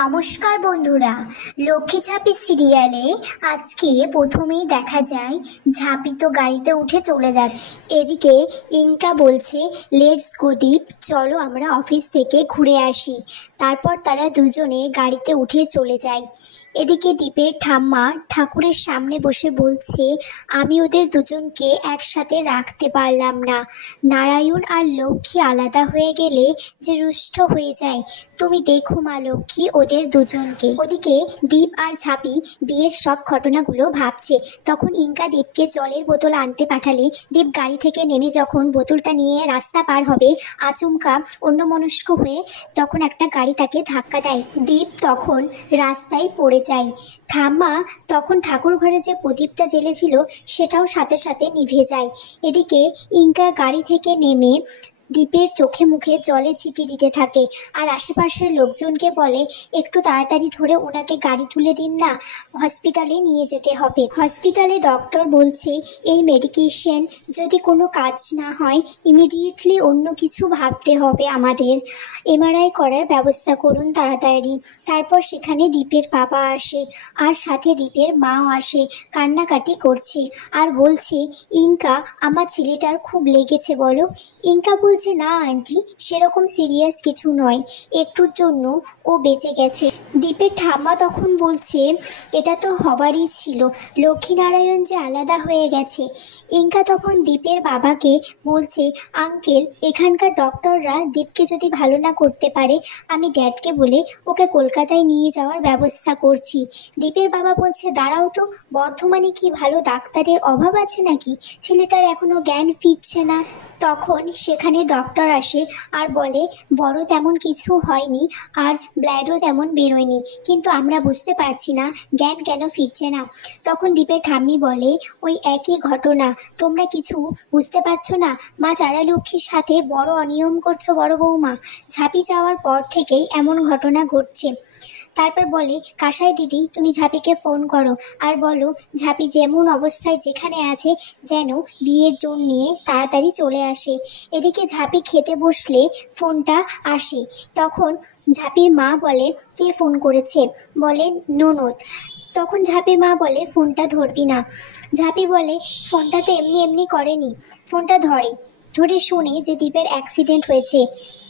নমস্কার বন্ধুরা, লক্ষ্মী ঝাঁপি সিরিয়ালে আজকে প্রথমেই দেখা যায় ঝাঁপি তো গাড়িতে উঠে চলে যাচ্ছে। এদিকে ইনকা বলছে, লেটস গো দীপ, চলো আমরা অফিস থেকে ঘুরে আসি। তারপর তারা দুজনে গাড়িতে উঠে চলে যায়। এদিকে দীপের ঠাম্মা ঠাকুরের সামনে বসে বলছে, আমি ওদের দুজনকে একসাথে রাখতে পারলাম না। নারায়ণ আর লক্ষ্মী আলাদা হয়ে গেলে যে রুষ্ট হয়ে যায়। তুমি দেখো মা লক্ষ্মী ওদের দুজনকে। ওদিকে দীপ আর ঝাঁপি বিয়ের সব ঘটনাগুলো ভাবছে। তখন ইনকা দীপকে জলের বোতল আনতে পাঠালে দীপ গাড়ি থেকে নেমে যখন বোতলটা নিয়ে রাস্তা পার হবে, আচমকা অন্যমনস্ক হয়ে তখন একটা গাড়ি তাকে ধাক্কা দেয়। দীপ তখন রাস্তায় পড়ে যায়। ঠাম্মা তখন ঠাকুর ঘরে যে প্রদীপটা জ্বেলেছিল সেটাও সাথে সাথে নিভে যায়। এদিকে ইনকা গাড়ি থেকে নেমে দীপের চোখে মুখে জলে ছিটি দিতে থাকে আর আশেপাশের লোকজনকে বলে, একটু তাড়াতাড়ি ধরে ওনাকে গাড়ি তুলে দিন না, হসপিটালে নিয়ে যেতে হবে। হসপিটালে ডক্টর বলছে, এই মেডিকেশন যদি কোনো কাজ না হয় ইমিডিয়েটলি অন্য কিছু ভাবতে হবে আমাদের। এমআরআই করার ব্যবস্থা করুন তাড়াতাড়ি। তারপর সেখানে দীপের বাবা আসে আর সাথে দীপের মাও আসে, কান্নাকাটি করছে আর বলছে, ইনকা আমার ছেলেটার খুব লেগেছে বলো। ইনকা বলছে, না আন্টি, সেরকম সিরিয়াস কিছু নয়, একটুর জন্য ও বেঁচে গেছে। দীপের ঠাম্মা তখন বলছে, এটা তো হবারই ছিল, লক্ষ্মীনারায়ণ যে আলাদা হয়ে গেছে। ইনকা তখন দীপের বাবাকে বলছে, আঙ্কেল, এখানকার ডক্টররা দীপকে যদি ভালো না করতে পারে আমি ড্যাডকে বলে ওকে কলকাতায় নিয়ে যাওয়ার ব্যবস্থা করছি। দীপের বাবা বলছে, দাঁড়াও তো, বর্ধমানে কি ভালো ডাক্তারের অভাব আছে নাকি? ছেলেটার এখনো জ্ঞান ফিরছে না। তখন সেখানে ডক্টর আসে আর বলে, বড় তেমন কিছু হয়নি আর ব্লাডও তেমন বেরোয়নি, কিন্তু আমরা বুঝতে পারছি না জ্ঞান কেন ফিরছে না। তখন দীপের ঠাম্মি বলে, ওই একই ঘটনা, তোমরা কিছু বুঝতে পারছো না? মা চারালক্ষ্মীর সাথে বড় অনিয়ম করছো বড় বৌমা। ঝাঁপি যাওয়ার পর থেকেই এমন ঘটনা ঘটছে। তারপর বলে, কাসাই দিদি, তুমি ঝাঁপিকে ফোন করো আর বলো ঝাঁপি যেমন অবস্থায় যেখানে আছে যেন বিয়ের জোর নিয়ে তাড়াতাড়ি চলে আসে। এদিকে ঝাঁপি খেতে বসলে ফোনটা আসে। তখন ঝাঁপির মা বলে, কে ফোন করেছে? বলে, ননদ। তখন ঝাঁপির মা বলে, ফোনটা ধরবি না। ঝাঁপি বলে, ফোনটা তো এমনি এমনি করেনি। ফোনটা ধরে শুনে যে দীপের অ্যাক্সিডেন্ট হয়েছে।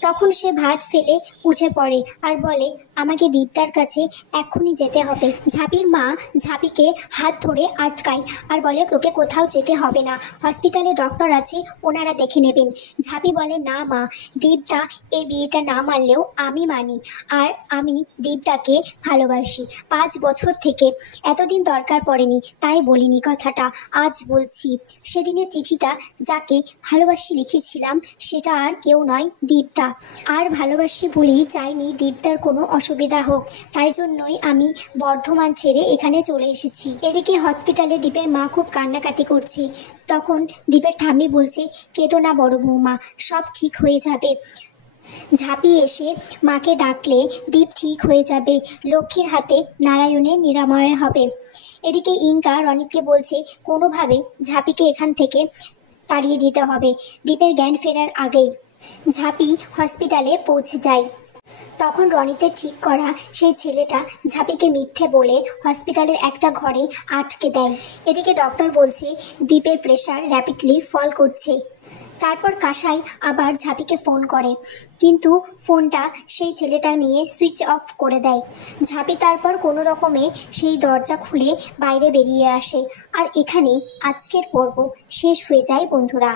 তখন সে ভাত ফেলে উঠে পড়ে আর বলে, আমাকে দীপদার কাছে এক্ষুনি যেতে হবে। ঝাঁপির মা ঝাঁপিকে হাত ধরে আটকায় আর বলে, তোকে কোথাও যেতে হবে না, হসপিটালে ডক্টর আছে, ওনারা দেখে নেবেন। ঝাঁপি বলে, না মা, দীপদা এই বিয়েটা না মানলেও আমি মানি, আর আমি দীপদাকে ভালোবাসি 5 বছর থেকে। এতদিন দরকার পড়েনি তাই বলিনি কথাটা, আজ বলছি। সেদিনের চিঠিটা যাকে ভালোবাসি লিখেছিলাম সেটা আর কেউ নয়, দীপদা। আর ভালোবাসি বলেই চাইনি দীপদার কোনো অসুবিধা হোক, তাই জন্যই আমি বর্ধমান ছেড়ে এখানে চলে এসেছি। এদিকে হসপিটালে দীপের মা খুব কান্নাকাটি করছে। তখন দীপের ঠাম্মি বলছে, কেঁদো না বড় বৌমা, সব ঠিক হয়ে যাবে। ঝাঁপি এসে মাকে ডাকলে দীপ ঠিক হয়ে যাবে, লক্ষ্মীর হাতে নারায়ণের নিরাময় হবে। এদিকে ইনকা রনিতকে বলছে, কোনোভাবে ঝাঁপিকে এখান থেকে তাড়িয়ে দিতে হবে দীপের জ্ঞান ফেরার আগেই। ঝাঁপি হসপিটালে পৌঁছে যায়। তখন রনিতের ঠিক করা সেই ছেলেটা ঝাঁপিকে মিথ্যে বলে হসপিটালের একটা ঘরে আটকে দেয়। এদিকে ডক্টর বলছে, দীপের প্রেশার র্যাপিডলি ফল করছে। তারপর কাসাই আবার ঝাঁপিকে ফোন করে, কিন্তু ফোনটা সেই ছেলেটা নিয়ে সুইচ অফ করে দেয়। ঝাঁপি তারপর কোনো রকমে সেই দরজা খুলে বাইরে বেরিয়ে আসে। আর এখানেই আজকের পর্ব শেষ হয়ে যায় বন্ধুরা।